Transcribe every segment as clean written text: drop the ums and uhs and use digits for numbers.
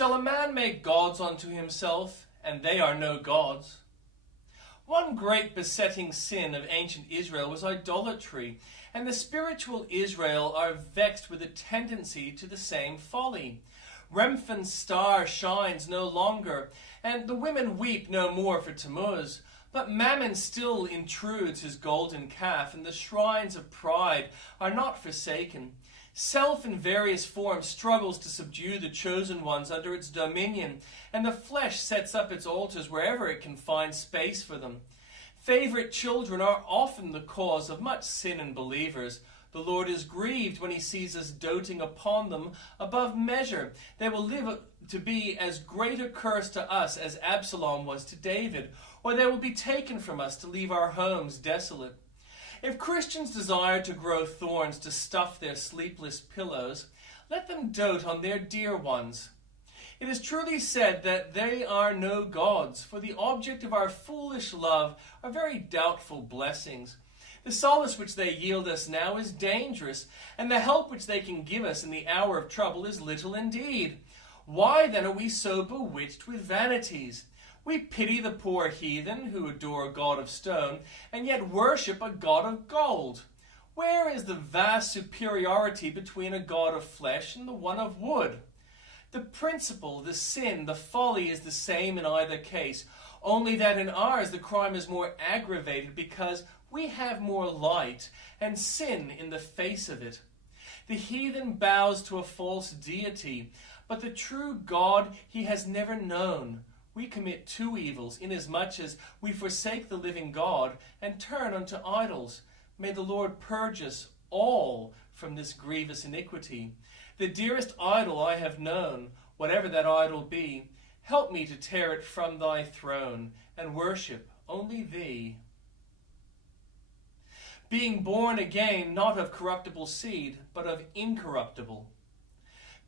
Shall a man make gods unto himself, and they are no gods? One great besetting sin of ancient Israel was idolatry, and the spiritual Israel are vexed with a tendency to the same folly. Remphon's star shines no longer, and the women weep no more for Tammuz. But Mammon still intrudes his golden calf, and the shrines of pride are not forsaken. Self in various forms struggles to subdue the chosen ones under its dominion, and the flesh sets up its altars wherever it can find space for them. Favorite children are often the cause of much sin in believers. The Lord is grieved when he sees us doting upon them above measure. They will live to be as great a curse to us as Absalom was to David, or they will be taken from us to leave our homes desolate. If Christians desire to grow thorns to stuff their sleepless pillows, let them dote on their dear ones. It is truly said that they are no gods, for the object of our foolish love are very doubtful blessings. The solace which they yield us now is dangerous, and the help which they can give us in the hour of trouble is little indeed. Why then are we so bewitched with vanities? We pity the poor heathen who adore a god of stone, and yet worship a god of gold. Where is the vast superiority between a god of flesh and the one of wood? The principle, the sin, the folly is the same in either case, only that in ours the crime is more aggravated because we have more light and sin in the face of it. The heathen bows to a false deity, but the true God he has never known. We commit two evils, inasmuch as we forsake the living God and turn unto idols. May the Lord purge us all from this grievous iniquity. The dearest idol I have known, whatever that idol be, help me to tear it from thy throne and worship only thee. Being born again, not of corruptible seed, but of incorruptible.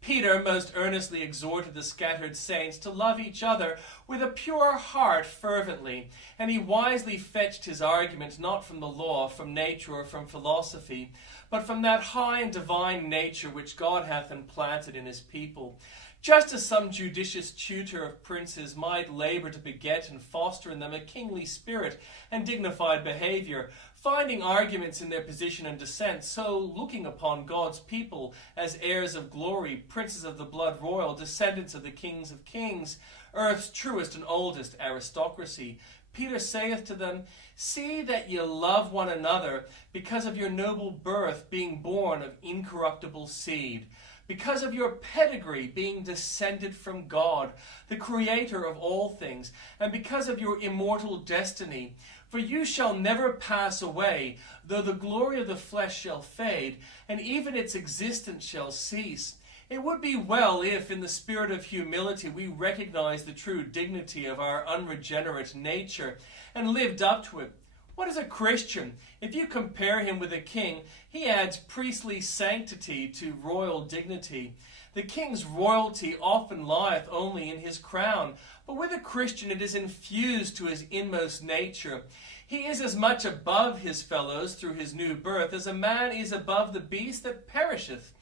Peter most earnestly exhorted the scattered saints to love each other with a pure heart fervently, and he wisely fetched his argument not from the law, from nature, or from philosophy, but from that high and divine nature which God hath implanted in his people. Just as some judicious tutor of princes might labor to beget and foster in them a kingly spirit and dignified behavior, finding arguments in their position and descent, so looking upon God's people as heirs of glory, princes of the blood royal, descendants of the kings of kings, earth's truest and oldest aristocracy, Peter saith to them, See that ye love one another, because of your noble birth being born of incorruptible seed, because of your pedigree being descended from God, the creator of all things, and because of your immortal destiny. For you shall never pass away, though the glory of the flesh shall fade, and even its existence shall cease. It would be well if, in the spirit of humility, we recognized the true dignity of our unregenerate nature and lived up to it. What is a Christian? If you compare him with a king, he adds priestly sanctity to royal dignity. The king's royalty often lieth only in his crown, but with a Christian it is infused to his inmost nature. He is as much above his fellows through his new birth as a man is above the beast that perisheth.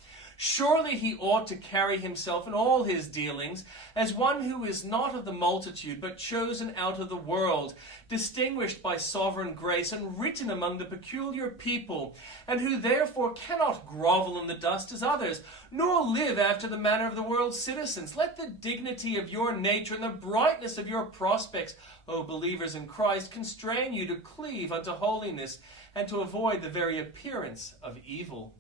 Surely he ought to carry himself in all his dealings as one who is not of the multitude, but chosen out of the world, distinguished by sovereign grace, and written among the peculiar people, and who therefore cannot grovel in the dust as others, nor live after the manner of the world's citizens. Let the dignity of your nature and the brightness of your prospects, O believers in Christ, constrain you to cleave unto holiness, and to avoid the very appearance of evil.